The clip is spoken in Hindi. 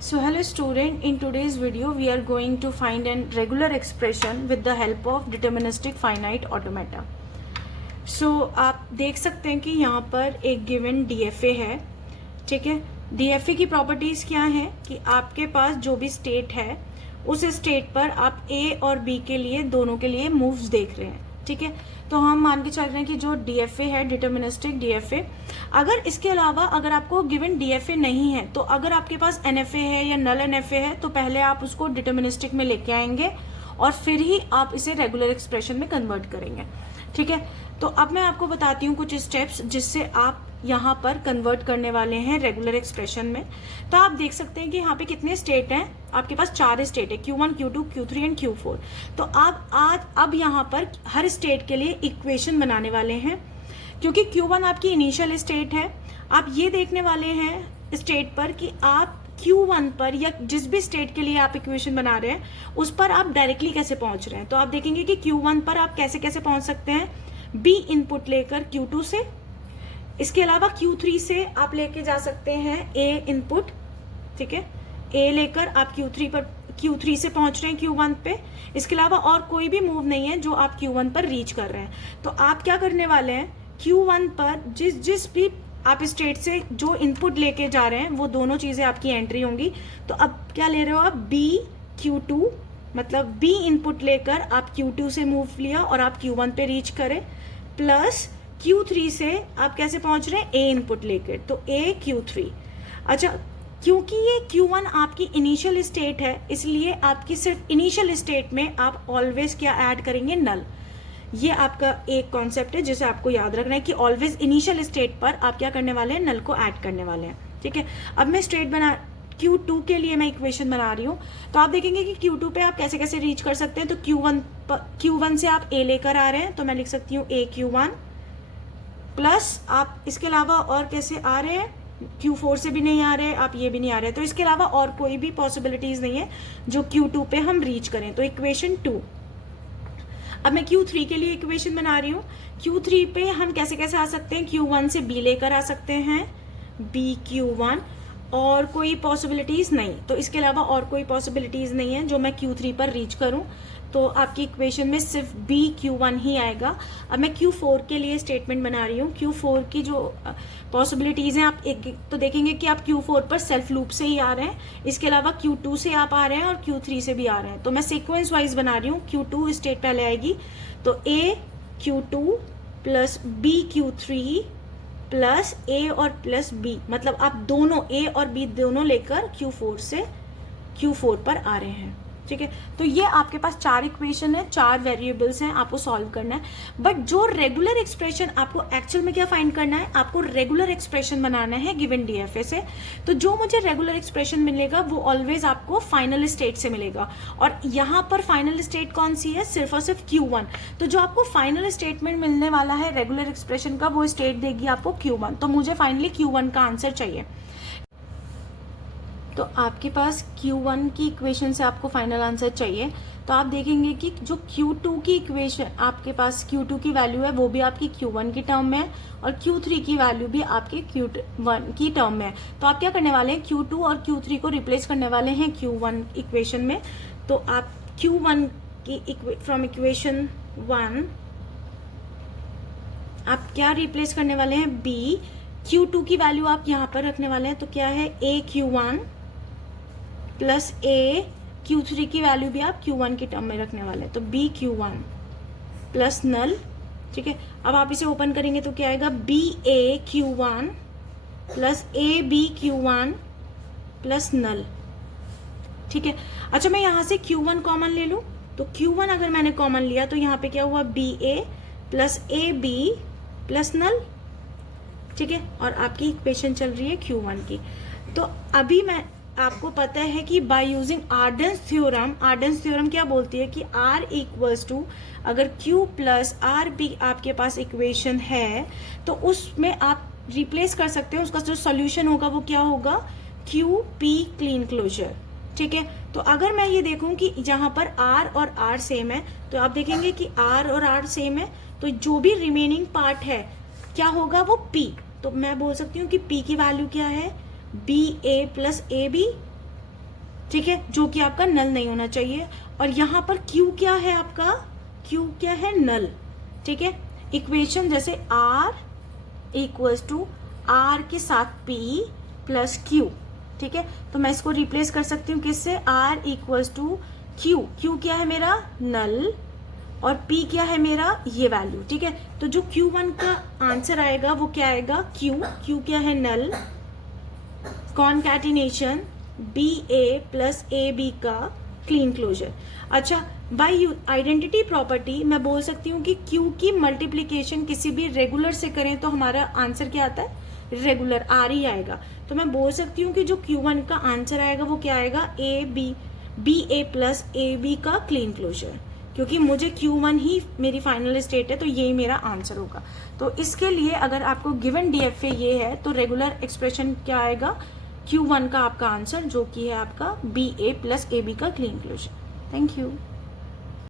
So hello student, in today's video we are going to find a regular expression with the help of deterministic finite automata. So आप देख सकते हैं कि यहाँ पर एक गिवन DFA है, ठीक है। DFA की प्रॉपर्टीज क्या है कि आपके पास जो भी स्टेट है उस स्टेट पर आप A और B के लिए दोनों के लिए मूव्स देख रहे हैं, ठीक है। तो हम मान के चल रहे हैं कि जो DFA है डिटर्मिनिस्टिक DFA, अगर इसके अलावा अगर आपको गिवन DFA नहीं है तो अगर आपके पास NFA है या नल NFA है तो पहले आप उसको डिटर्मिनिस्टिक में लेके आएंगे और फिर ही आप इसे रेगुलर एक्सप्रेशन में कन्वर्ट करेंगे, ठीक है। तो अब मैं आपको बताती हूँ कुछ स्टेप्स जिससे आप यहाँ पर कन्वर्ट करने वाले हैं रेगुलर एक्सप्रेशन में। तो आप देख सकते हैं कि यहाँ पे कितने स्टेट हैं, आपके पास 4 स्टेट है, Q1, Q2, Q3 and Q4। तो आप अब यहाँ पर हर स्टेट के लिए इक्वेशन बनाने वाले हैं। क्योंकि Q1 आपकी इनिशियल स्टेट है, आप ये देखने वाले हैं स्टेट पर कि आप Q1 पर या जिस भी स्टेट के लिए आप इक्वेशन बना रहे हैं उस पर आप डायरेक्टली कैसे पहुंच रहे हैं। तो आप देखेंगे कि Q1 पर आप कैसे कैसे पहुंच सकते हैं, B इनपुट लेकर Q2 से, इसके अलावा Q3 से आप लेके जा सकते हैं A इनपुट, ठीक है। A लेकर आप Q3 से पहुंच रहे हैं Q1 पे। इसके अलावा और कोई भी मूव नहीं है जो आप Q1 पर रीच कर रहे हैं। तो आप क्या करने वाले हैं, Q1 पर जिस भी आप स्टेट से जो इनपुट लेके जा रहे हैं वो दोनों चीजें आपकी एंट्री होंगी। तो अब क्या ले रहे हो आप, B Q2, मतलब B इनपुट लेकर आप Q2 से मूव लिया और आप Q1 पे रीच करें, प्लस Q3 से आप कैसे पहुंच रहे हैं, A इनपुट लेकर, तो A Q3। अच्छा, क्योंकि ये Q1 आपकी इनिशियल स्टेट है इसलिए आपकी सिर्फ इनिशियल स्टेट में आप ऑलवेज क्या ऐड करेंगे, नल। ये आपका एक कॉन्सेप्ट है जिसे आपको याद रखना है कि ऑलवेज इनिशियल स्टेट पर आप क्या करने वाले हैं, नल को ऐड करने वाले हैं, ठीक है। अब मैं स्टेट Q2 के लिए मैं इक्वेशन बना रही हूँ। तो आप देखेंगे कि Q2 पे आप कैसे कैसे रीच कर सकते हैं। तो Q1 से आप A लेकर आ रहे हैं तो मैं लिख सकती हूँ A Q1, प्लस आप इसके अलावा और कैसे आ रहे हैं, Q4 से भी नहीं आ रहे, आप ये भी नहीं आ रहे, तो इसके अलावा और कोई भी पॉसिबिलिटीज नहीं है जो Q2 पे हम रीच करें। तो इक्वेशन 2। अब मैं Q3 के लिए इक्वेशन बना रही हूँ। Q3 पे हम कैसे कैसे आ सकते हैं, Q1 से B लेकर आ सकते हैं, B Q1, और कोई पॉसिबिलिटीज नहीं। तो इसके अलावा और कोई पॉसिबिलिटीज नहीं है जो मैं Q3 पर रीच करूं। तो आपकी इक्वेशन में सिर्फ B Q1 ही आएगा। अब मैं Q4 के लिए स्टेटमेंट बना रही हूँ। Q4 की जो पॉसिबिलिटीज हैं, आप एक तो देखेंगे कि आप Q4 पर सेल्फ लूप से ही आ रहे हैं, इसके अलावा Q2 से आप आ रहे हैं और Q3 से भी आ रहे हैं। तो मैं सीक्वेंस वाइज बना रही हूँ। Q2 स्टेट पहले आएगी, तो A Q2 plus B Q3 plus A और प्लस B, मतलब आप दोनों A और B दोनों लेकर Q4 से Q4 पर आ रहे हैं, ठीक है। तो ये आपके पास 4 इक्वेशन है, 4 वेरिएबल्स हैं, आपको सॉल्व करना है। बट जो रेगुलर एक्सप्रेशन आपको एक्चुअल में क्या फाइंड करना है, आपको रेगुलर एक्सप्रेशन बनाना है गिवन DFA से। तो जो मुझे रेगुलर एक्सप्रेशन मिलेगा वो ऑलवेज आपको फाइनल स्टेट से मिलेगा, और यहाँ पर फाइनल स्टेट कौन सी है, सिर्फ और सिर्फ Q1। तो जो आपको फाइनल स्टेटमेंट मिलने वाला है रेगुलर एक्सप्रेशन का, वो स्टेट देगी आपको Q1। तो मुझे फाइनली Q1 का आंसर चाहिए। तो आपके पास Q1 की इक्वेशन से आपको फाइनल आंसर चाहिए। तो आप देखेंगे कि जो Q2 की इक्वेशन, आपके पास Q2 की वैल्यू है वो भी आपकी Q1 की टर्म में है और Q3 की वैल्यू भी आपकी Q1 की टर्म में है। तो आप क्या करने वाले हैं, Q2 और Q3 को रिप्लेस करने वाले हैं Q1 इक्वेशन में। तो आप Q1 की फ्रॉम इक्वेशन 1 आप क्या रिप्लेस करने वाले हैं, B। Q2 की वैल्यू आप यहाँ पर रखने वाले हैं, तो क्या है, A Q1 plus A Q3 की वैल्यू भी आप Q1 की टर्म में रखने वाले हैं, तो B Q1 प्लस नल, ठीक है। अब आप इसे ओपन करेंगे तो क्या आएगा, B A Q1 plus A B Q1 plus null, ठीक है। अच्छा, मैं यहाँ से Q1 कॉमन ले लूँ, तो Q1 अगर मैंने कॉमन लिया तो यहाँ पे क्या हुआ, B A plus A B plus null, ठीक है। और आपकी इक्वेशन चल रही है Q1 की। तो अभी मैं आपको पता है कि बाय यूजिंग आर्डेंस थ्योरम क्या बोलती है कि R इक्वल्स टू, अगर Q प्लस आर बी आपके पास इक्वेशन है तो उसमें आप रिप्लेस कर सकते हैं, उसका जो सॉल्यूशन होगा वो क्या होगा, Q P क्लीन क्लोजर, ठीक है। तो अगर मैं ये देखूं कि जहां पर R और R सेम है, तो आप देखेंगे कि R और R सेम है, तो जो भी रिमेनिंग पार्ट है क्या होगा, वो P। तो मैं बोल सकती हूँ कि P की वैल्यू क्या है, b a plus a b ठीक है, जो कि आपका नल नहीं होना चाहिए। और यहाँ पर Q क्या है आपका, Q क्या है, नल। ठीक है, इक्वेशन जैसे R इक्वल्स टू R के साथ P प्लस Q। ठीक है, तो मैं इसको रिप्लेस कर सकती हूँ किससे, R equals to Q। Q क्या है मेरा, नल, और P क्या है मेरा, ये वैल्यू। ठीक है, तो जो Q1 का आंसर आएगा वो क्या आएगा, Q क्या है, नल, कॉनकैटिनेशन BA प्लस AB का क्लीन क्लोजर। अच्छा, बाय आइडेंटिटी प्रॉपर्टी मैं बोल सकती हूँ कि Q की मल्टीप्लीकेशन किसी भी रेगुलर से करें तो हमारा आंसर क्या आता है, रेगुलर R ही आएगा। तो मैं बोल सकती हूँ कि जो Q1 का आंसर आएगा वो क्या आएगा, BA प्लस AB का क्लीन क्लोजर, क्योंकि मुझे Q1 ही मेरी फाइनल स्टेट है, तो यही मेरा आंसर होगा। तो इसके लिए अगर आपको गिवन DFA ये है तो रेगुलर एक्सप्रेशन क्या आएगा, Q1 का आपका आंसर जो कि है आपका BA प्लस AB का क्लीन क्लोजर। Thank you.